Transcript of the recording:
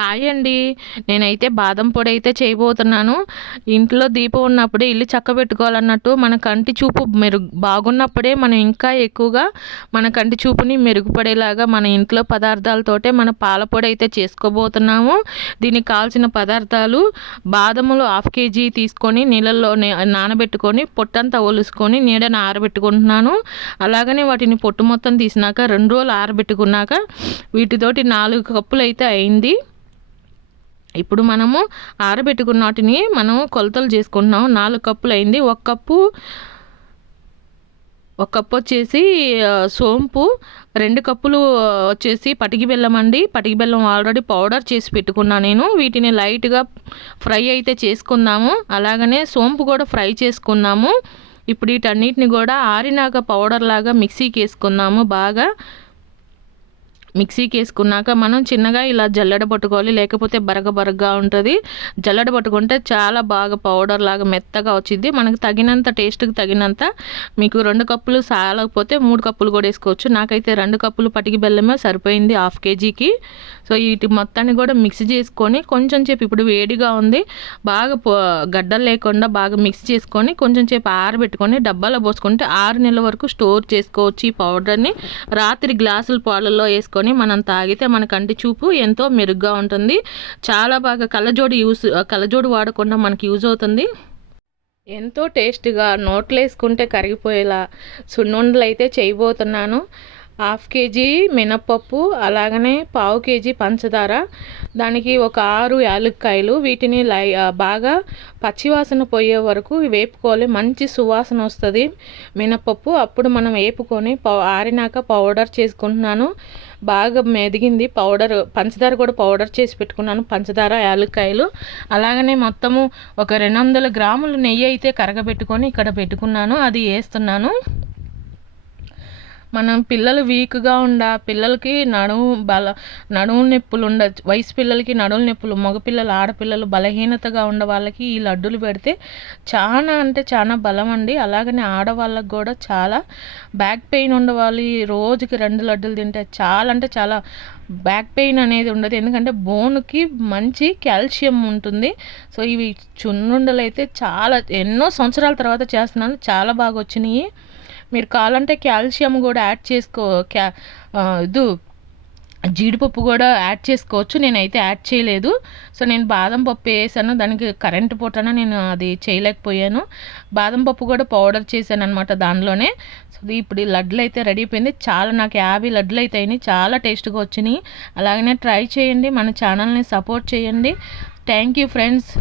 Hi అండి. నేనైతే బాదం పొడి అయితే చేయబోతున్నాను. ఇంట్లో దీపం ఉన్నప్పుడే ఇల్లు చక్కబెట్టుకోవాలన్నట్టు మన కంటి చూపు బాగున్నప్పుడే మనం ఇంకా ఎక్కువగా మన కంటి చూపుని మెరుగుపడేలాగా మన ఇంట్లో పదార్థాలతోటే మన పాల పొడి అయితే చేసుకోబోతున్నాము. దీనికి కావాల్సిన పదార్థాలు బాదములు 1/2 కేజీ తీసుకొని నీళ్ళల్లో నానబెట్టుకొని పొట్టంతా ఒలుసుకొని నీడన ఆరబెట్టుకుంటున్నాను. అలాగనే వాటిని పొట్టు మొత్తం తీసినాక 2 రోజులు ఆరబెట్టుకున్నాక వీటితోటి 4 కప్పులు అయితే అయింది. ఇప్పుడు మనము ఆరబెట్టుకున్న వాటిని మనం కొలతలు చేసుకుంటున్నాం. 4 కప్పులు అయింది. ఒక కప్పు వచ్చేసి సోంపు, 2 కప్పులు వచ్చేసి పటికి బెల్లం అండి. పటికి బెల్లం ఆల్రెడీ పౌడర్ చేసి పెట్టుకున్నా నేను. వీటిని లైట్గా ఫ్రై అయితే చేసుకుందాము. అలాగనే సోంపు కూడా ఫ్రై చేసుకున్నాము. ఇప్పుడు వీటన్నిటిని కూడా ఆరినాక పౌడర్ లాగా మిక్సీకి వేసుకుందాము. బాగా మిక్సీకి వేసుకున్నాక మనం చిన్నగా ఇలా జల్లెడ పట్టుకోవాలి, లేకపోతే బరగగా ఉంటుంది. జల్లెడ పట్టుకుంటే చాలా బాగా పౌడర్ లాగా మెత్తగా వచ్చింది. మనకు తగినంత టేస్ట్కి తగినంత, మీకు 2 కప్పులు సాలకపోతే 3 కప్పులు కూడా వేసుకోవచ్చు. నాకైతే 2 కప్పులు పటికి బెల్లమే సరిపోయింది 1/2 కేజీకి. సో వీటి మొత్తాన్ని కూడా మిక్స్ చేసుకొని కొంచెం సేపు, ఇప్పుడు వేడిగా ఉంది, బాగా గడ్డలు లేకుండా బాగా మిక్స్ చేసుకొని కొంచెం సేపు ఆరబెట్టుకొని డబ్బాలో పోసుకుంటే 6 నెలల వరకు స్టోర్ చేసుకోవచ్చు. ఈ పౌడర్ని రాత్రి గ్లాసుల పాలల్లో వేసుకొని మనం తాగితే మన కంటి చూపు ఎంతో మెరుగ్గా ఉంటుంది. చాలా బాగా కళ్ళజోడు వాడకుండా మనకి యూజ్ అవుతుంది. ఎంతో టేస్ట్గా నోట్లో వేసుకుంటే కరిగిపోయేలా సున్నుండలు అయితే చేయబోతున్నాను. 1/2 కేజీ మినప్పప్పు, అలాగనే 1/4 కేజీ పంచదార, దానికి ఒక 6 యాలక్కాయలు. వీటిని బాగా పచ్చివాసన పోయే వరకు వేపుకోవాలి. మంచి సువాసన వస్తుంది మినప్పప్పు. అప్పుడు మనం వేపుకొని ఆరినాక పౌడర్ చేసుకుంటున్నాను. బాగా మెదిగింది పౌడర్. పంచదార కూడా పౌడర్ చేసి పెట్టుకున్నాను. పంచదార, యాలక్కాయలు, అలాగనే మొత్తము ఒక 200 గ్రాముల నెయ్యి అయితే కరగబెట్టుకొని ఇక్కడ పెట్టుకున్నాను. అది వేస్తున్నాను. మనం పిల్లలు వీక్గా పిల్లలకి నడుము నొప్పులు వయసు పిల్లలకి నడుము నొప్పులు, మగపిల్లలు, ఆడపిల్లలు బలహీనతగా ఉన్న వాళ్ళకి ఈ లడ్డూలు పెడితే చాలా అంటే చాలా బలం అండి. అలాగనే ఆడవాళ్ళకి కూడా చాలా బ్యాక్ పెయిన్ ఉండవాలి. రోజుకి 2 లడ్డూలు తింటే చాలా అంటే చాలా బ్యాక్ పెయిన్ అనేది ఉండదు. ఎందుకంటే బోన్కి మంచి కాల్షియం ఉంటుంది. సో ఇవి చున్నుండలు అయితే చాలా ఎన్నో సంవత్సరాల తర్వాత చేస్తున్నాను. చాలా బాగా వచ్చినాయి. మీరు కావాలంటే కాల్షియం కూడా యాడ్ జీడిపప్పు కూడా యాడ్ చేసుకోవచ్చు. నేనైతే యాడ్ చేయలేదు. సో నేను బాదం పప్పు వేసాను. దానికి కరెంటు పూటన నేను అది చేయలేకపోయాను. బాదం పప్పు కూడా పౌడర్ చేశాను అనమాట దానిలోనే. సో ఇప్పుడు ఈ లడ్డులు అయితే రెడీ అయిపోయింది. చాలా నాకు 50 లడ్డులు అయితే అయినాయి. చాలా టేస్ట్గా వచ్చినాయి. అలాగనే ట్రై చేయండి. మన ఛానల్ని సపోర్ట్ చేయండి. Thank you friends.